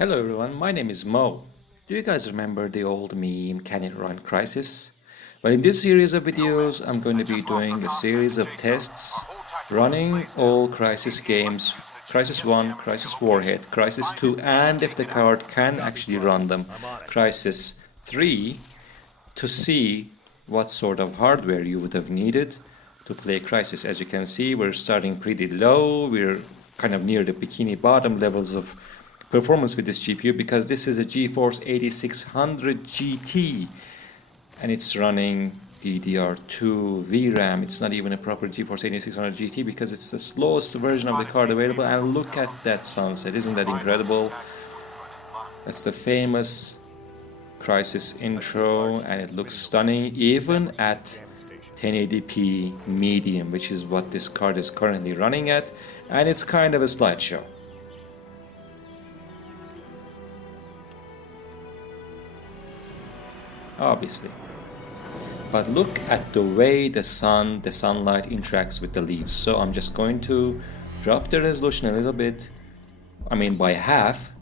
Hello everyone, my name is Mo. Do you guys remember the old meme, can it run Crysis? Well, in this series of videos, I'm going to be doing a series of tests running all Crysis games, Crysis 1, Crysis Warhead, Crysis 2, and if the card can actually run them, Crysis 3, to see what sort of hardware you would have needed to play Crysis. As you can see, we're starting pretty low, we're kind of near the bikini bottom levels of performance with this GPU because this is a GeForce 8600 GT and it's running DDR2 VRAM. It's not even a proper GeForce 8600 GT because it's the slowest version of the card available. And look at that sunset, isn't that incredible? That's the famous Crysis intro and it looks stunning even at 1080p medium, which is what this card is currently running at, and it's kind of a slideshow. Obviously. But look at the way the sunlight interacts with the leaves. So I'm just going to drop the resolution a little bit, by half,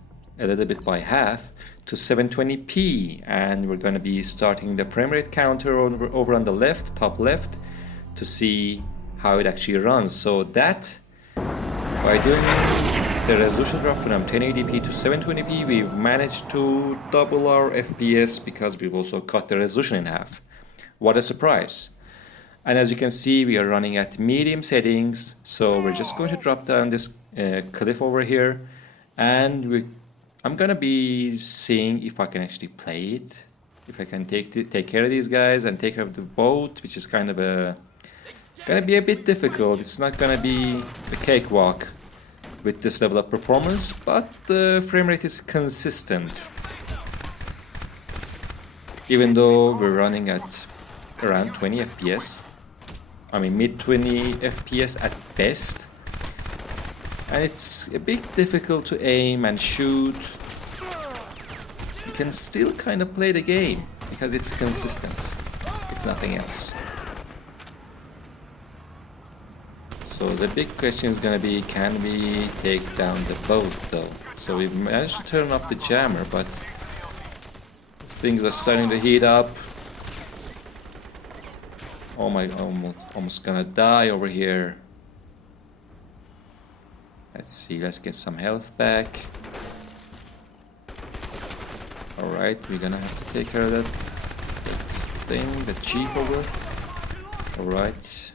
a little bit by half, to 720p, and we're going to be starting the frame rate counter over on the left, top left, to see how it actually runs. So that, by doing the resolution drop from 1080p to 720p, we've managed to double our FPS because we've also cut the resolution in half. What a surprise. And as you can see, we are running at medium settings, so we're just going to drop down this cliff over here, and I'm gonna be seeing if I can actually play it, if I can take care of these guys and take care of the boat, which is kind of gonna be a bit difficult. It's not gonna be a cakewalk with this level of performance, but the frame rate is consistent. Even though we're running at around 20 FPS, mid 20 FPS at best, and it's a bit difficult to aim and shoot. You can still kind of play the game because it's consistent, if nothing else. So the big question is gonna be, can we take down the boat though? So we've managed to turn off the jammer, but things are starting to heat up. Oh my, almost gonna die over here. Let's see, let's get some health back. Alright, we're gonna have to take care of that thing, the jeep over. Alright.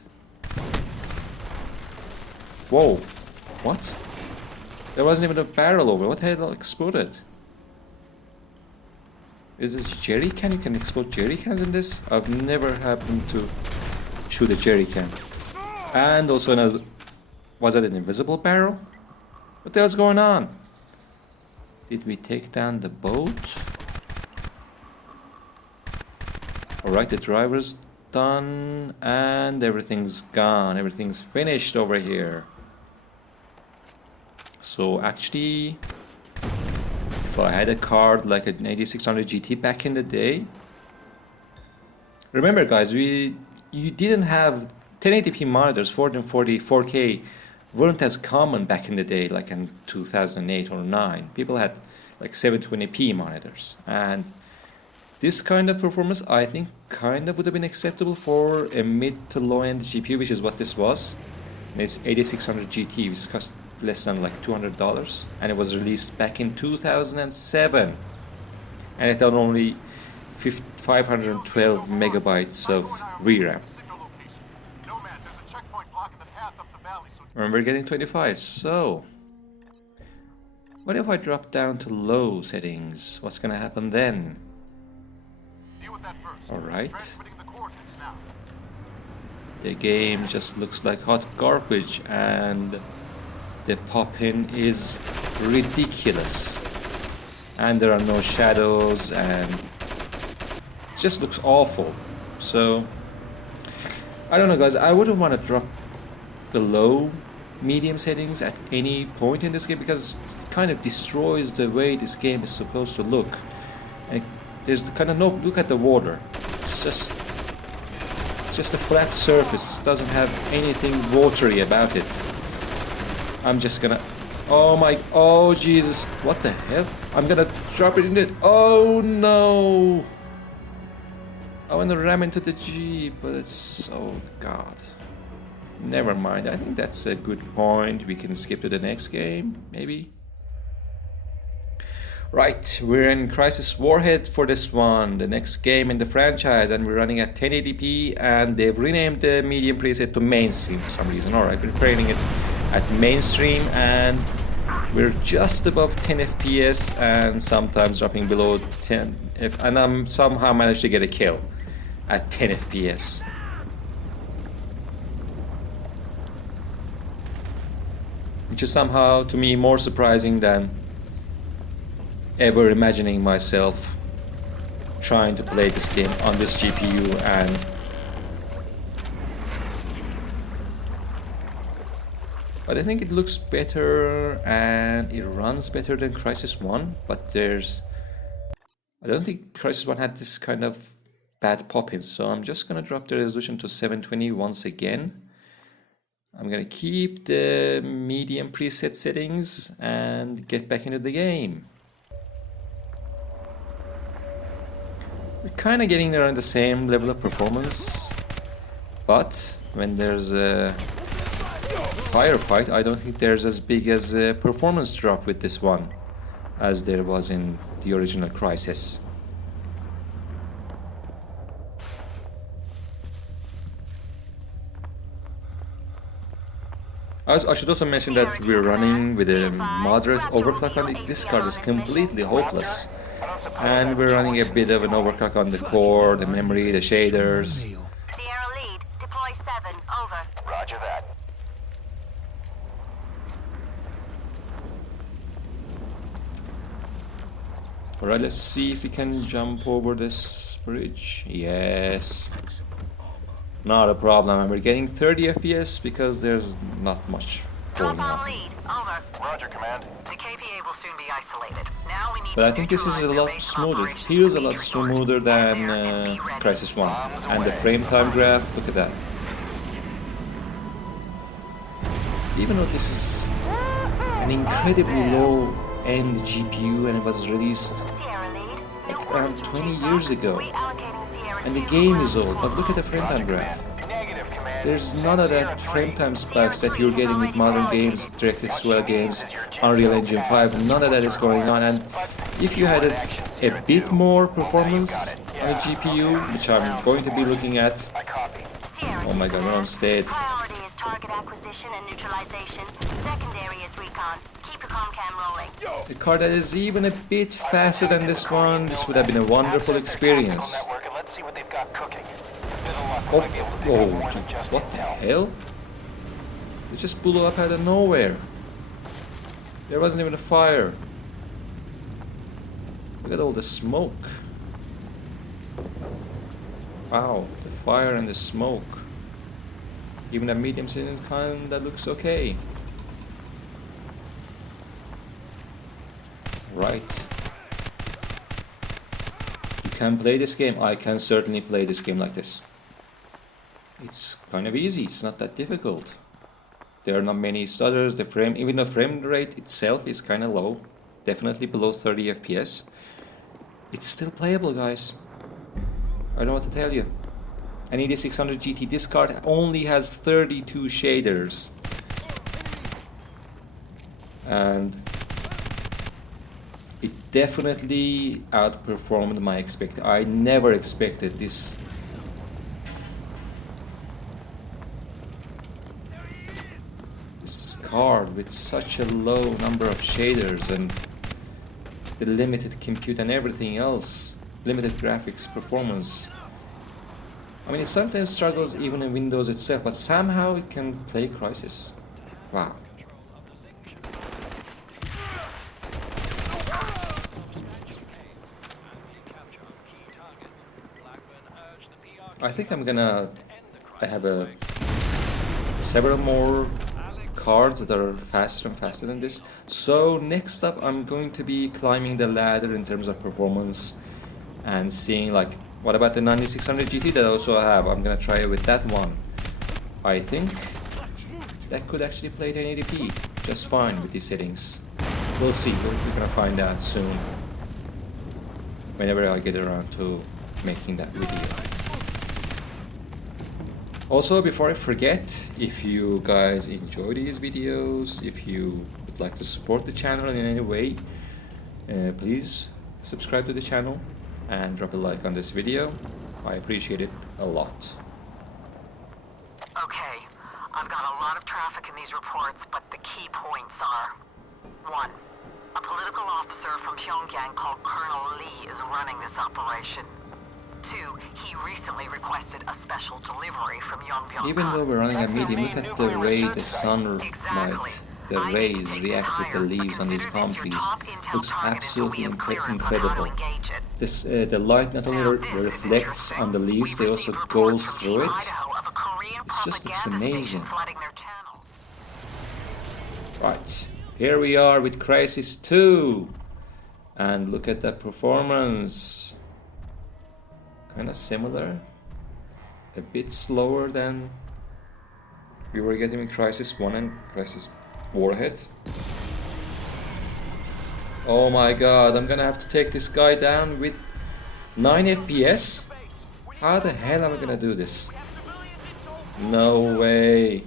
Whoa, what? There wasn't even a barrel over. What the hell exploded? Is this jerry can? You can explode jerry cans in this? I've never happened to shoot a jerry can. And also another, was that an invisible barrel? What the hell's going on? Did we take down the boat? Alright, the driver's done and everything's gone. Everything's finished over here. So actually, if I had a card like an 8600 GT back in the day, remember guys, you didn't have 1080p monitors, 1440, 4K weren't as common back in the day, like in 2008 or 9. People had like 720p monitors, and this kind of performance I think kind of would have been acceptable for a mid to low end GPU, which is what this was. And it's 8600 GT, which cost less than like $200, and it was released back in 2007, and it had only 512 megabytes of VRAM. Remember getting 25. So what if I drop down to low settings? What's gonna happen then? Alright, the game just looks like hot garbage and the pop-in is ridiculous, and there are no shadows and it just looks awful. So I don't know guys, I wouldn't want to drop below medium settings at any point in this game because it kind of destroys the way this game is supposed to look. And there's kind of no, look at the water, it's just a flat surface, it doesn't have anything watery about it. I'm just gonna Oh my, oh Jesus, what the hell? I'm gonna drop it in it. Oh no! I wanna ram into the Jeep, but it's, oh God. Never mind, I think that's a good point. We can skip to the next game, maybe. Right, we're in Crysis Warhead for this one, the next game in the franchise, and we're running at 1080p, and they've renamed the medium preset to mainstream for some reason. Alright, we're creating it at mainstream, and we're just above 10 FPS and sometimes dropping below 10, and I'm somehow managed to get a kill at 10 FPS. Which is somehow, to me, more surprising than ever imagining myself trying to play this game on this GPU. And but I think it looks better and it runs better than Crysis 1, but I don't think Crysis 1 had this kind of bad pop-ins, so I'm just gonna drop the resolution to 720 once again. I'm gonna keep the medium preset settings and get back into the game. We're kind of getting there on the same level of performance, but when there's a firefight, I don't think there's as big as a performance drop with this one as there was in the original Crysis. I should also mention that we're running with a moderate overclock on it. This card is completely hopeless. And we're running a bit of an overclock on the core, the memory, the shaders. Sierra lead, deploy 7, over. Roger that. Alright, let's see if we can jump over this bridge. Yes. Not a problem, and we're getting 30 FPS because there's not much going Drop on on. lead, over. Roger, command. The KPA will soon be isolated. Now we need But I to think this is a neutralize their lot base smoother. It operations feels a and lot be restored. smoother than Get there and be ready. Crysis 1. And the frame time graph, look at that. Even though this is an incredibly low-end GPU and it was released Sierra lead, like new around orders 20 from years JSOC. ago. Reallocating Sierra And the 2 game is from old, but look at the frame time graph. Negative, command. There's none of that frame time spikes that you're getting with modern games, DirectX 12 games, Unreal Engine 5, none of that is going on. And if you had a bit more performance on a GPU, which I'm going to be looking at, I copy. Sierra oh my god, we're on state. Priority is target acquisition and neutralization. Secondary is recon. Keep your comcam rolling. A card that is even a bit faster than this one, this would have been a wonderful experience. Network and let's see what they've got cooking. Bit of luck, Oh, might be able to pick up more oh, than just what the intel. hell? It just blew up out of nowhere. There wasn't even a fire. Look at all the smoke. Wow, the fire and the smoke. Even a medium settings kind that looks okay. Right. You can play this game. I can certainly play this game like this. It's kind of easy. It's not that difficult. There are not many stutters. Even the frame rate itself is kind of low. Definitely below 30 FPS. It's still playable, guys. I don't know what to tell you. An 8600 GT, this card only has 32 shaders. And it definitely outperformed my expectation. I never expected this. This card with such a low number of shaders and the limited compute and everything else, limited graphics performance. I mean, it sometimes struggles even in Windows itself, but somehow it can play Crysis. Wow. I think I have several more cards that are faster and faster than this. So next up I'm going to be climbing the ladder in terms of performance and seeing like, what about the 9600 GT that I also have? I'm gonna try it with that one. I think that could actually play 1080p. just fine with these settings. We'll see. We're gonna find out soon. Whenever I get around to making that video. Also, before I forget, if you guys enjoy these videos, if you would like to support the channel in any way, please subscribe to the channel and drop a like on this video. I appreciate it a lot. Okay, I've got a lot of traffic in these reports, but the key points are: 1. A political officer from Pyongyang called Colonel Lee is running this operation. 2. He recently requested a special delivery from Yongbyon. Even though we're running a medium, look at the way the sunlight, the rays react with the leaves on these palm trees. Looks absolutely incredible. This, the light not only reflects on the leaves, they also goes through it. It just looks amazing. Right, here we are with Crysis 2. And look at that performance. Kind of similar. A bit slower than we were getting in Crysis 1 and Crysis Warhead. Oh my god, I'm gonna have to take this guy down with 9 FPS? How the hell am I gonna do this? No way.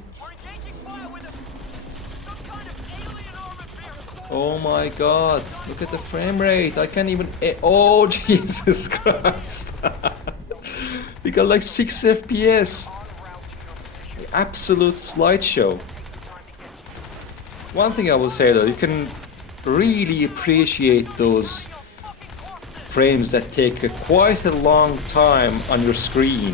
Oh my god, look at the frame rate. I can't even... Oh Jesus Christ. We got like 6 FPS. Absolute slideshow. One thing I will say though, you can really appreciate those frames that take quite a long time on your screen.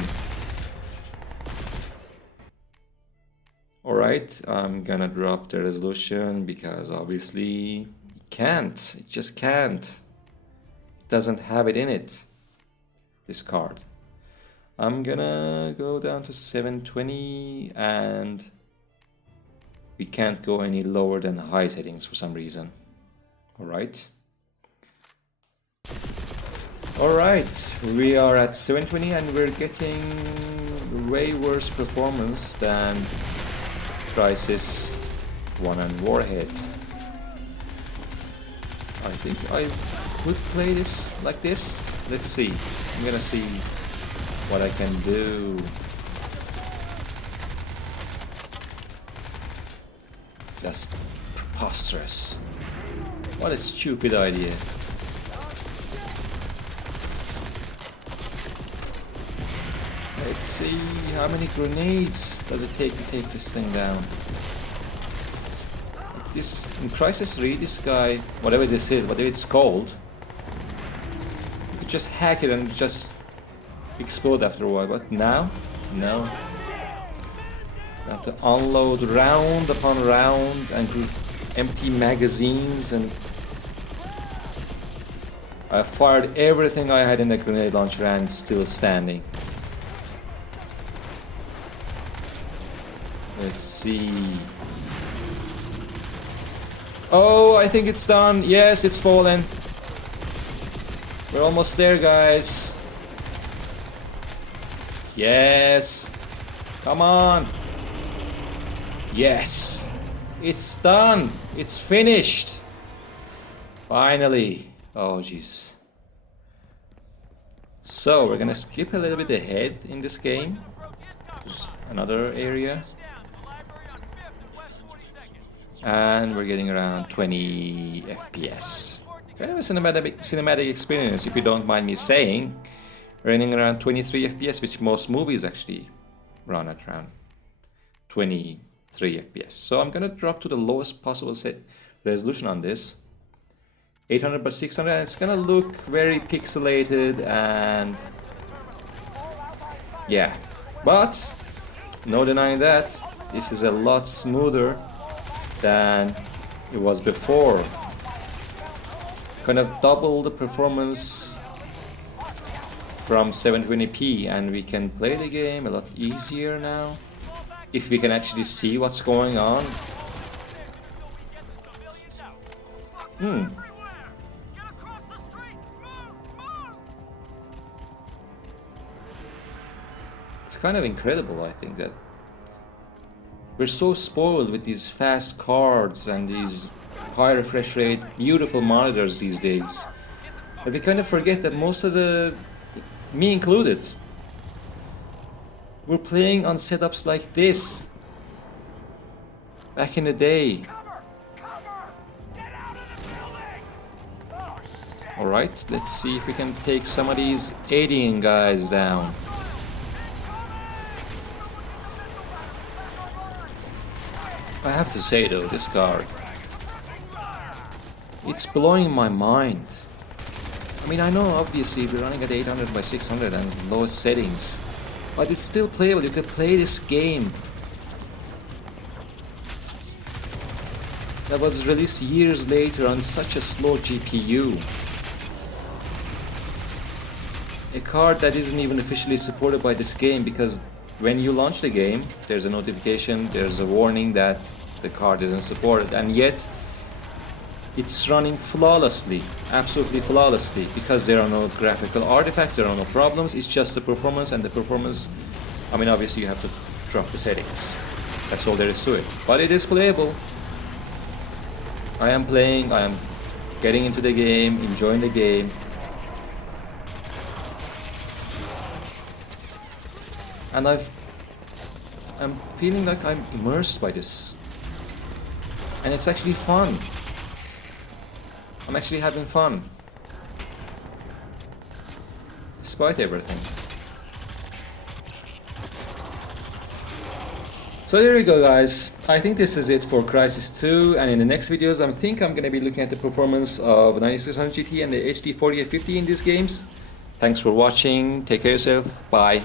Alright, I'm gonna drop the resolution because obviously it can't. It just can't. It doesn't have it in it, this card. I'm gonna go down to 720 and we can't go any lower than high settings for some reason. Alright. Alright, we are at 720 and we're getting way worse performance than Crysis 1 and Warhead. I think I could play this like this. Let's see. I'm gonna see what I can do. Just preposterous. What a stupid idea. Let's see how many grenades does it take to take this thing down. This in Crysis 3, this guy, whatever this is, whatever it's called, you could just hack it and just explode after a while. But now, no. You have to unload round upon round and empty magazines, and I fired everything I had in the grenade launcher and it's still standing. Let's see. Oh, I think it's done. Yes, it's fallen. We're almost there, guys. Yes. Come on. Yes. It's done. It's finished. Finally. Oh, jeez. So, we're gonna skip a little bit ahead in this game. There's another area. And we're getting around 20 FPS. Kind of a cinematic experience, if you don't mind me saying. Running around 23 FPS, which most movies actually run at around 23 FPS. So I'm gonna drop to the lowest possible set resolution on this. 800 by 600, and it's gonna look very pixelated and yeah. But no denying that, this is a lot smoother than it was before. Kind of double the performance from 720p, and we can play the game a lot easier now if we can actually see what's going on. It's kind of incredible, I think, that We're so spoiled with these fast cards and these high refresh rate, beautiful monitors these days, that we kind of forget that most of me included, we're playing on setups like this back in the day. Alright, let's see if we can take some of these alien guys down. I have to say though, this card, it's blowing my mind. I mean, I know obviously we're running at 800 by 600 and lowest settings, but it's still playable. You could play this game that was released years later on such a slow GPU. A card that isn't even officially supported by this game, because when you launch the game, there's a notification, there's a warning that the card isn't supported, and yet it's running flawlessly, absolutely flawlessly, because there are no graphical artifacts, there are no problems, it's just the performance, and the performance, I mean, obviously you have to drop the settings. That's all there is to it. But it is playable. I am playing, I am getting into the game, enjoying the game. And I'm feeling like I'm immersed by this. And it's actually fun. I'm actually having fun. Despite everything. So there you go, guys. I think this is it for Crysis 2, and in the next videos I think I'm going to be looking at the performance of 9600 GT and the HD 4050 in these games. Thanks for watching. Take care of yourself. Bye.